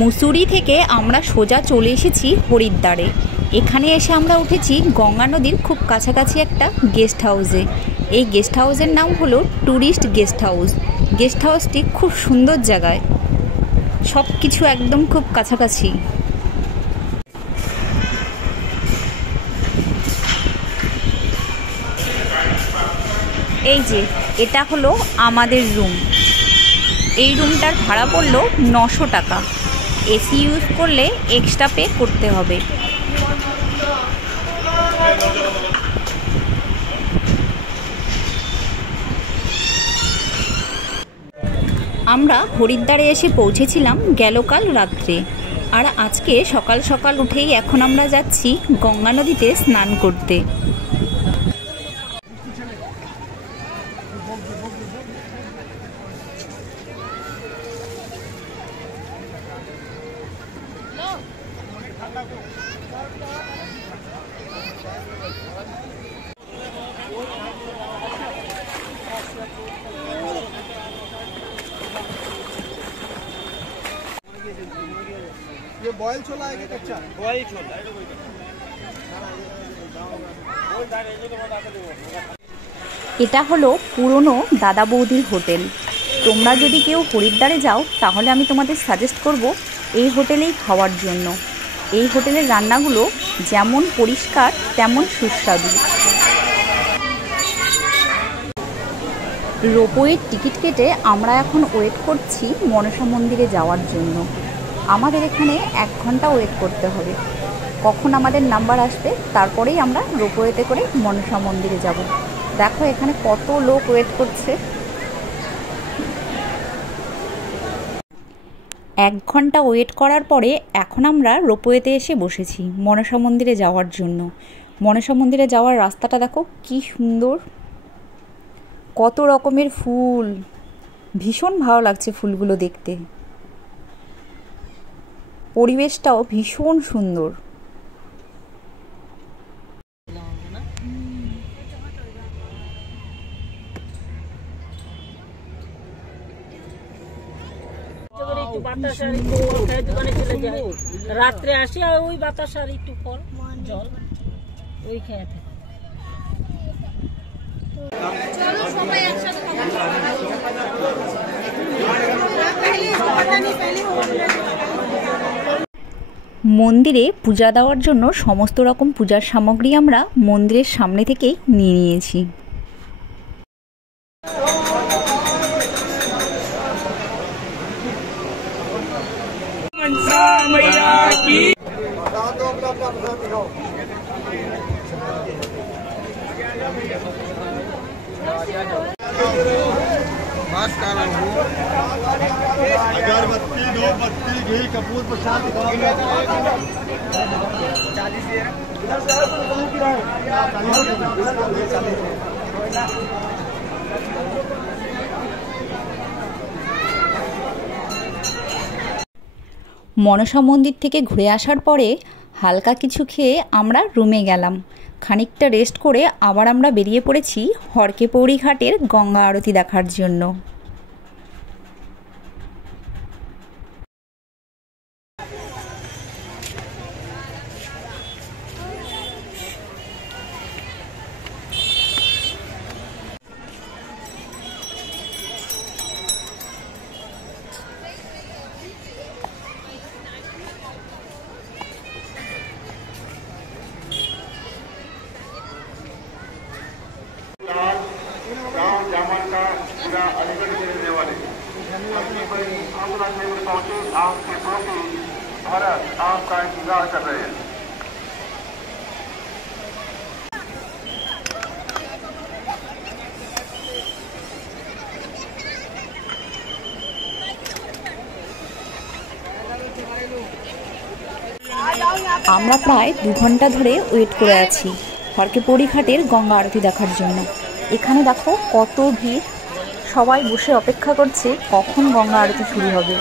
মুসুরি থেকে আমরা সোজা চলে এসেছি হরিদ্বারে। এখানে এসে আমরা উঠেছি গঙ্গা নদীর খুব কাছাকাছি একটা গেস্ট হাউসে। এই গেস্ট হাউসের নাম হলো ট্যুরিস্ট গেস্ট হাউস। গেস্ট হাউসটি খুব সুন্দর জায়গায়, সব কিছু একদম খুব কাছাকাছি। এই যে এটা হলো আমাদের রুম। এই রুমটার ভাড়া পড়লো 900 টাকা। এসি ইউজ করলে এক্সট্রা পে করতে হবে। আমরা হরিদ্বারে এসে পৌঁছেছিলাম গেলকাল রাত্রে, আর আজকে সকাল সকাল উঠেই এখন আমরা যাচ্ছি গঙ্গা নদীতে স্নান করতে। ये बॉयल छोला है कि कच्चा? बॉयल छोला। এটা হলো পুরনো দাদা বৌদির হোটেল। তোমরা যদি কেউ হরিদ্বারে যাও তাহলে আমি তোমাদের সাজেস্ট করব এই হোটেলেই খাওয়ার জন্য। এই হোটেলের রান্নাগুলো যেমন পরিষ্কার তেমন সুস্বাদু। রোপওয়ের টিকিট কেটে আমরা এখন ওয়েট করছি মনসা মন্দিরে যাওয়ার জন্য। আমাদের এখানে 1 ঘন্টা ওয়েট করতে হবে। কখন আমাদের নাম্বার আসবে তারপরেই আমরা রোপওয়েতে করে মনসা মন্দিরে যাব। দেখো এখানে কত লোক ওয়েট করছে। 1 ঘন্টা ওয়েট করার পরে এখন আমরা রোপওয়েতে এসে বসেছি মনসা মন্দিরে যাওয়ার জন্য। মনসা মন্দিরে যাওয়ার রাস্তাটা দেখো কি সুন্দর, কত রকমের ফুল, ভীষণ ভালো লাগছে ফুলগুলো দেখতে। পরিবেশটাও ভীষণ সুন্দর। রাত্রে আসি আর ওই বাতাস আর একটু ফল জল ওই খেয়ে থাকে। মন্দিরে পূজা দেওয়ার জন্য সমস্ত রকম পূজার সামগ্রী আমরা মন্দিরের সামনে থেকেই নিয়ে নিয়েছি। अगरबत्ती, धूपबत्ती, घी, कपूर, प्रसाद মনসা মন্দির থেকে ঘুরে আসার পরে হালকা কিছু খেয়ে আমরা রুমে গেলাম। খানিকটা রেস্ট করে আবার আমরা বেরিয়ে পড়েছি হরকেপৌরি ঘাটের গঙ্গা আরতি দেখার জন্য। भारत आपका इंतजार कर रहे हैं। আমরা প্রায় 2 ঘন্টা ধরে ওয়েট করে আছি হরকেপৌরি ঘাটের গঙ্গা আরতি দেখার জন্য। এখানে দেখো কত ভিড়, সবাই বসে অপেক্ষা করছে কখন গঙ্গা আরতি শুরু হবে।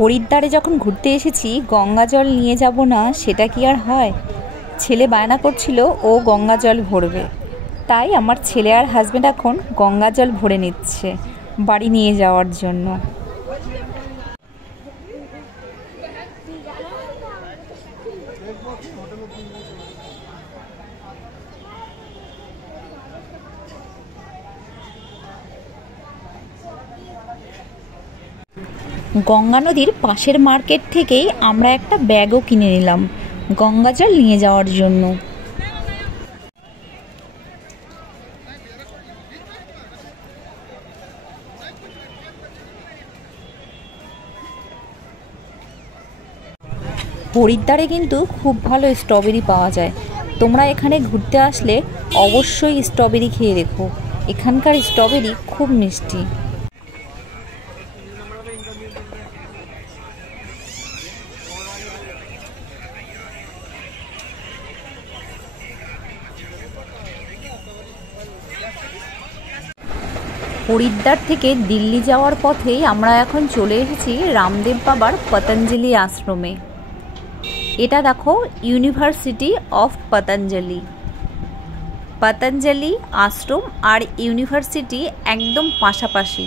হরিদ্বারে যখন ঘুরতে এসেছি গঙ্গা জল নিয়ে যাব না সেটা কি আর হয়। ছেলে বায়না করছিল ও গঙ্গা জল ভরবে, তাই আমার ছেলে আর হাজব্যান্ড এখন গঙ্গা জল ভরে নিচ্ছে বাড়ি নিয়ে যাওয়ার জন্য। গঙ্গা নদীর পাশের মার্কেট থেকেই আমরা একটা ব্যাগও কিনে নিলাম গঙ্গা জল নিয়ে যাওয়ার জন্য। হরিদ্বারে কিন্তু খুব ভালো স্ট্রবেরি পাওয়া যায়। তোমরা এখানে ঘুরতে আসলে অবশ্যই স্ট্রবেরি খেয়ে দেখো, এখানকার স্ট্রবেরি খুব মিষ্টি। হরিদ্বার থেকে দিল্লি যাওয়ার পথেই আমরা এখন চলে এসেছি রামদেব বাবার পতঞ্জলি আশ্রমে। এটা দেখো ইউনিভার্সিটি অফ পতঞ্জলি। পতঞ্জলি আশ্রম আর ইউনিভার্সিটি একদম পাশাপাশি।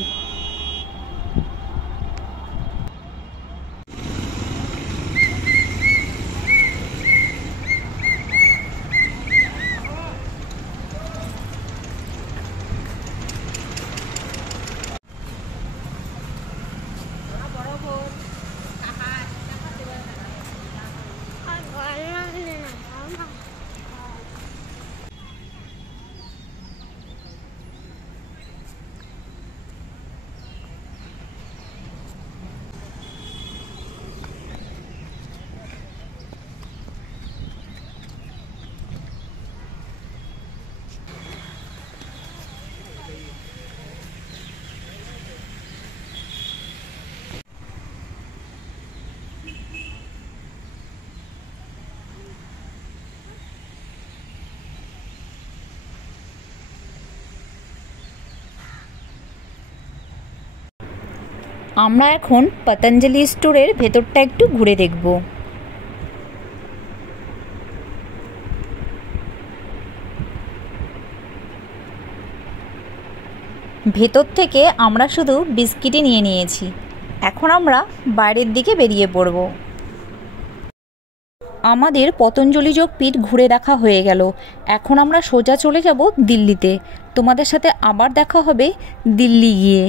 আমরা এখন পতঞ্জলি স্টোরের ভেতরটা একটু ঘুরে দেখব। ভেতর থেকে আমরা শুধু বিস্কিটই নিয়ে নিয়েছি। এখন আমরা বাইরের দিকে বেরিয়ে পড়ব। আমাদের পতঞ্জলি যোগপীঠ ঘুরে দেখা হয়ে গেল। এখন আমরা সোজা চলে যাব দিল্লিতে। তোমাদের সাথে আবার দেখা হবে দিল্লি গিয়ে।